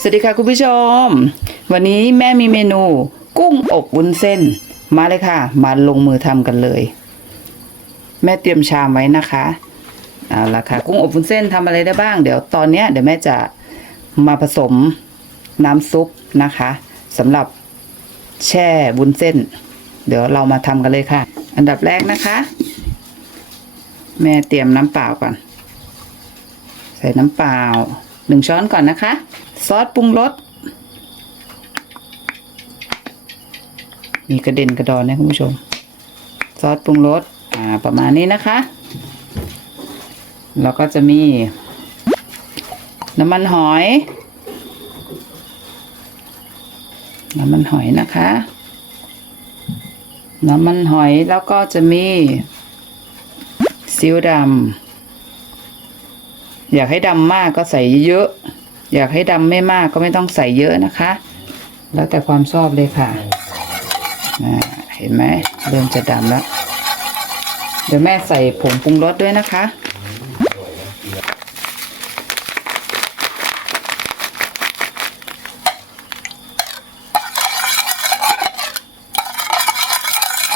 สวัสดีค่ะคุณผู้ชม วันนี้แม่มีเมนู กุ้งอบวุ้นเส้น มาเลยค่ะ มาลงมือทำกันเลย แม่เตรียมชามไว้นะคะเอาละค่ะ กุ้งอบวุ้นเส้นทำอะไรได้บ้าง เดี๋ยวตอนเนี้ยเดี๋ยวแม่จะมาผสมน้ำซุปนะคะสำหรับแช่วุ้นเส้น เดี๋ยวเรามาทำกันเลยค่ะ อันดับแรกนะคะ แม่เตรียมน้ำเปล่าก่อน ใส่น้ำเปล่า หนึ่งช้อนก่อนนะคะ ซอสปรุงรสมีกระเด็นกระดอนนะคุณผู้ชม ซอสปรุงรสอ่าประมาณนี้นะคะ แล้วก็จะมี น้ำมันหอย น้ำมันหอยนะคะ น้ำมันหอยแล้วก็จะมีซีอิ๊วดำ อยากให้ดำมากก็ใส่เยอะ อยากให้ดำไม่มากก็ไม่ต้องใส่เยอะนะคะ แล้วแต่ความชอบเลยค่ะเห็นไหมเริ่มจะดำแล้ว เดี๋ยวแม่ใส่ผงปรุงรสด้วยนะคะ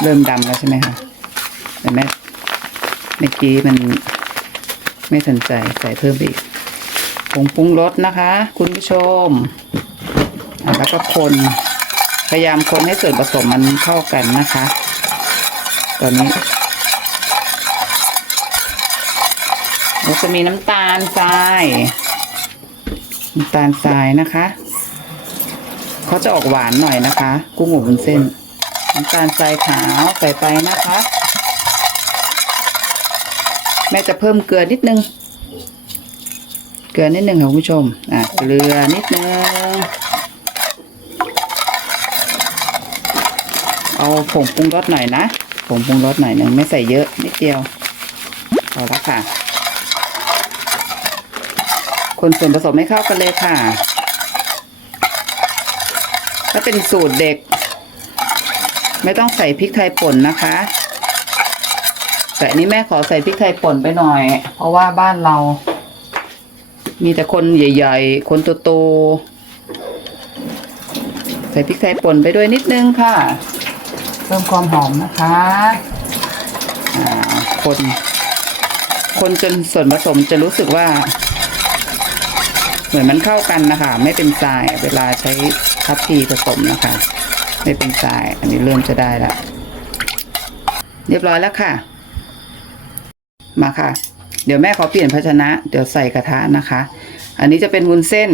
เริ่มดำแล้วใช่ไหมคะแต่แม่เมื่อกี้มัน ไม่สนใจใส่เพิ่มอีกผงปรุงรสนะคะ คุณผู้ชม แล้วก็คนพยายามคนให้ส่วนผสมมันเข้ากันนะคะ ตอนนี้เราจะมีน้ำตาลทรายน้ำตาลทรายนะคะเขาจะออกหวานหน่อยนะคะ กุ้งอบวุ้นเส้นน้ำตาลทรายขาวใส่ไปนะคะ แม่จะเพิ่มเกลือนิดนึง เกลือนิดนึงค่ะคุณผู้ชม อะเกลือนิดนึง เอาผงปรุงรสหน่อยนะผงปรุงรสหน่อยหนึ่งไม่ใส่เยอะนิดเดียวพอแล้วค่ะ คนส่วนผสมให้เข้ากันเลยค่ะถ้าเป็นสูตรเด็ก ไม่ต้องใส่พริกไทยป่นนะคะ แต่นี้แม่ขอใส่พริกไทยป่นไปหน่อย เพราะว่าบ้านเรา มีแต่คนใหญ่ ๆ คนโตๆใส่พริกไทยป่นไปด้วยนิดนึงค่ะ เพิ่มความหอมนะคะคนคนจนส่วนผสมจะรู้สึกว่า เหมือนมันเข้ากันนะคะ ไม่เป็นทรายเวลาใช้ทัพพีผสมนะคะ ไม่เป็นทราย อันนี้เริ่มจะได้ละเรียบร้อยแล้วค่ะ มาค่ะ เดี๋ยวแม่ขอเปลี่ยนภาชนะ เดี๋ยวใส่กระทะนะคะ อันนี้จะเป็นวุ้นเส้น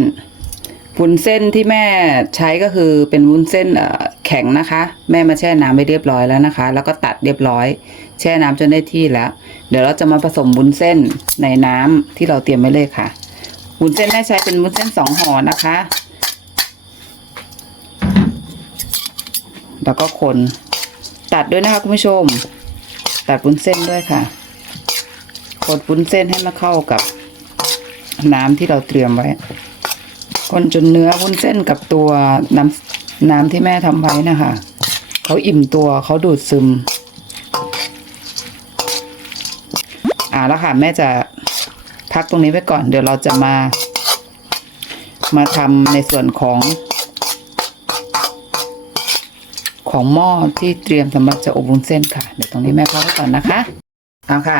วุ้นเส้นที่แม่ใช้ก็คือเป็นวุ้นเส้นแข็งนะคะ แม่มาแช่น้ำไปเรียบร้อยแล้วนะคะ แล้วก็ตัดเรียบร้อย แช่น้ำจนได้ที่แล้ว เดี๋ยวเราจะมาผสมวุ้นเส้นในน้ำที่เราเตรียมไว้เลยค่ะ วุ้นเส้นแม่ใช้เป็นวุ้นเส้นสองห่อนะคะ แล้วก็คนตัดด้วยนะคะคุณผู้ชม ตัดวุ้นเส้นด้วยค่ะ คนวุ้นเส้นให้มาเข้ากับน้ำที่เราเตรียมไว้ คนจนเนื้อวุ้นเส้นกับตัวน้ำน้ำที่แม่ทำไว้นะคะเขาอิ่มตัวเขาดูดซึม อ่าแล้วค่ะแม่จะพักตรงนี้ไว้ก่อน เดี๋ยวเราจะมา มาทำในส่วนของ ของหม้อที่เตรียมสำหรับจะอบวุ้นเส้นค่ะ เดี๋ยวตรงนี้แม่พักไว้ก่อนนะคะ เอาค่ะ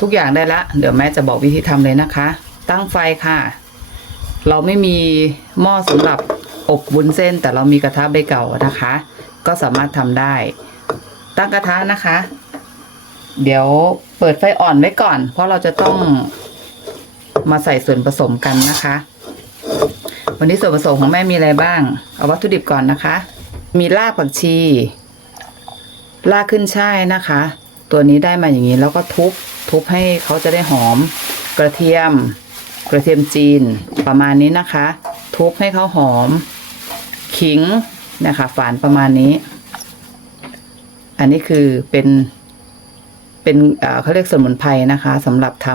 ทุกอย่างได้ละเดี๋ยวแม่จะบอกวิธีทำเลยนะคะ ตั้งไฟค่ะ เราไม่มีหม้อสำหรับอบวุ้นเส้น แต่เรามีกระทะใบเก่านะคะ ก็สามารถทำได้ ตั้งกระทะนะคะ เดี๋ยวเปิดไฟอ่อนไว้ก่อน เพราะเราจะต้องมาใส่ส่วนผสมกันนะคะ วันนี้ส่วนผสมของแม่มีอะไรบ้าง เอาวัตถุดิบก่อนนะคะ มีรากผักชี รากขึ้นช่ายนะคะ ตัวนี้ได้มาอย่างนี้แล้วก็ทุบทุบให้เขาจะได้หอม กระเทียม กระเทียมจีนประมาณนี้นะคะ ทุบให้เขาหอม ขิงนะคะฝานประมาณนี้ อันนี้คือเป็นเป็นเขาเรียกสมุนไพรนะคะสำหรับท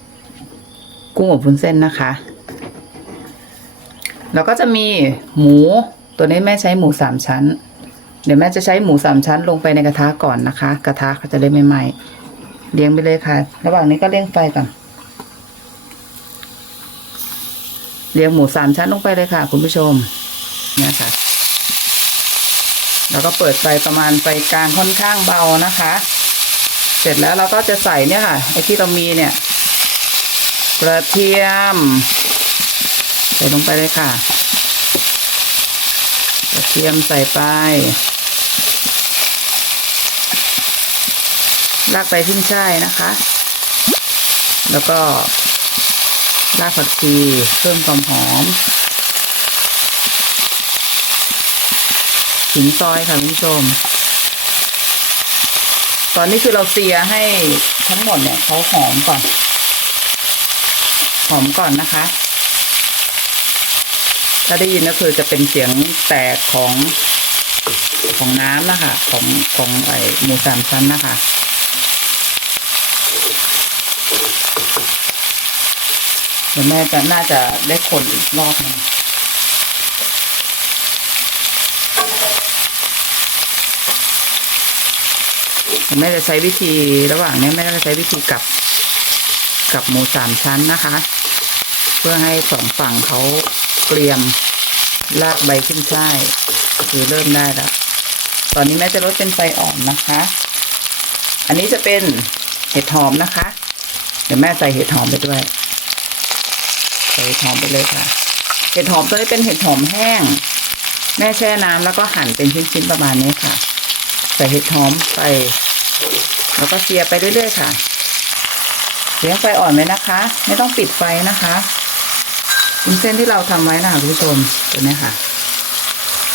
ำกุ้งอบวุ้นเส้นนะคะแล้วก็จะมีหมูตัวนี้แม่ใช้หมูสามชั้น เดี๋ยวแม่จะใช้หมูสามชั้นลงไปในกระทะก่อนนะคะ กระทะเขาจะได้ไม่ไหม้เลี้ยงไปเลยค่ะ ระหว่างนี้ก็เลี้ยงไฟก่อนเรียงหมูสามชั้นลงไปเลยค่ะ คุณผู้ชมเนี่ยค่ะ แล้วก็เปิดไฟประมาณไฟกลางค่อนข้างเบานะคะ เสร็จแล้วเราก็จะใส่เนี่ยค่ะไอ้ที่เรามีเนี่ยกระเทียม ใส่ลงไปเลยค่ะ เทียมใส่ไปรากใบขึ้นช่ายนะคะ แล้วก็รากผักชีเพิ่มความหอมขิงซอยค่ะคุณผู้ชม ตอนนี้คือเราเสียให้ทั้งหมดเนี่ยเขาหอมก่อน หอมก่อนนะคะ ถ้าได้ยินก็คือจะเป็นเสียงแตกของของน้ำนะคะของของไอหมูสามชั้นนะคะเดี๋ยวแม่จะน่าจะได้คนอีกรอบหนึงแม่จะใช้วิธีระหว่างนี้แม่ก็จะใช้วิธีกลับกับหมูสามชั้นนะคะ เพื่อให้สองฝั่งเขา เกรียมลากใบขึ้นช่ายคือเริ่มได้แล้วตอนนี้แม่จะลดเป็นไฟอ่อนนะคะ อันนี้จะเป็นเห็ดหอมนะคะ เดี๋ยวแม่ใส่เห็ดหอมไปด้วย ใส่เห็ดหอมไปเลยค่ะ เห็ดหอมตัวนี้เป็นเห็ดหอมแห้ง แม่แช่น้ำแล้วก็หั่นเป็นชิ้นๆประมาณนี้ค่ะ ใส่เห็ดหอมไป แล้วก็เสียไปเรื่อยๆค่ะเลี้ยงไฟอ่อนไหมนะคะ ไม่ต้องปิดไฟนะคะ วุ้นเส้นที่เราทำไว้นะคะคุณผู้ชมตัวนี้ค่ะ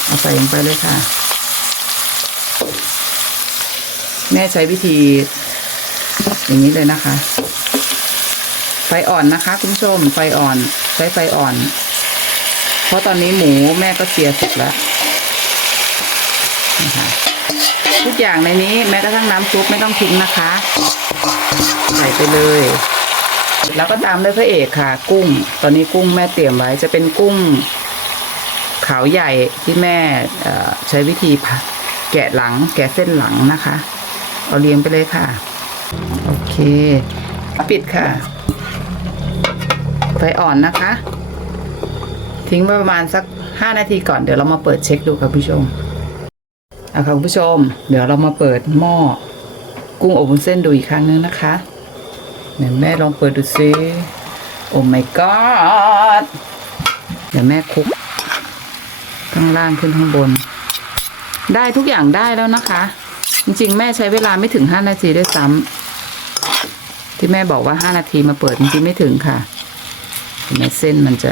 เอาใส่ลงไปเลยค่ะ แม่ใช้วิธี อย่างนี้เลยนะคะ ไฟอ่อนนะคะ คุณผู้ชมไฟอ่อนใช้ไฟอ่อน เพราะตอนนี้หมูแม่ก็เสียเสร็จแล้วนะคะทุกอย่างในนี้แม้กระทั่งน้ำซุปไม่ต้องทิ้งนะคะ ใส่ไปเลย แล้วก็ตามด้วยพระเอกค่ะ กุ้ง ตอนนี้กุ้งแม่เตรียมไว้จะเป็นกุ้งขาวใหญ่ที่แม่ใช้วิธีผ่าแกะหลัง แกะเส้นหลังนะคะ เอาเรียงไปเลยค่ะ โอเค ปิดค่ะ ไฟอ่อนนะคะ ทิ้งไว้ประมาณสักห้านาทีก่อนเดี๋ยวเรามาเปิดเช็คดูค่ะผู้ชมเอาค่ะคุณผู้ชม เดี๋ยวเรามาเปิดหม้อกุ้งอบวุ้นเส้นดูอีกครั้งนึงนะคะ เดี๋ยวแม่ลองเปิดดูซิโอ้ my god เดี๋ยวแม่คลุกข้างล่างขึ้นข้างบน ได้ทุกอย่างได้แล้วนะคะ จริงๆ แม่ใช้เวลาไม่ถึงห้านาทีด้วยซ้ำที่แม่บอกว่าห้านาทีมาเปิดจริงๆไม่ถึงค่ะเห็นไหมเส้นมันจะ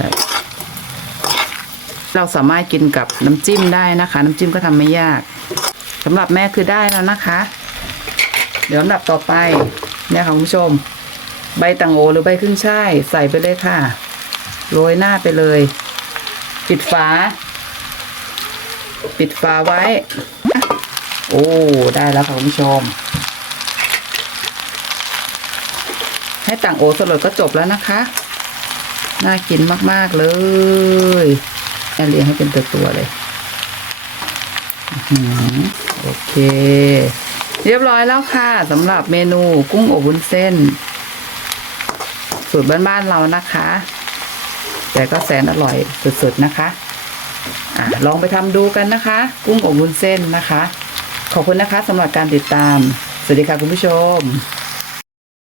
เราสามารถกินกับน้ำจิ้มได้นะคะ น้ำจิ้มก็ทำไม่ยากสำหรับแม่คือได้แล้วนะคะ เดี๋ยวลำดับต่อไปเนี่ยค่ะคุณผู้ชม ใบตังโอหรือใบขึ้นช่ายใส่ไปเลยค่ะ โรยหน้าไปเลย ปิดฝา ปิดฝาไว้ โอ้ ได้แล้วค่ะคุณผู้ชม ให้ต่างโอสลดก็จบแล้วนะคะ น่ากินมาก ๆ เลยแม่เลี้ยงให้เป็นตัวๆเลยโอเค เรียบร้อยแล้วค่ะสำหรับเมนูกุ้งอบวุ้นเส้น สูตรบ้านๆเรานะคะ แต่ก็แสนอร่อยสุดๆนะคะอะลองไปทำดูกันนะคะ กุ้งอบวุ้นเส้นนะคะ ขอบคุณนะคะสำหรับการติดตาม สวัสดีค่ะคุณผู้ชม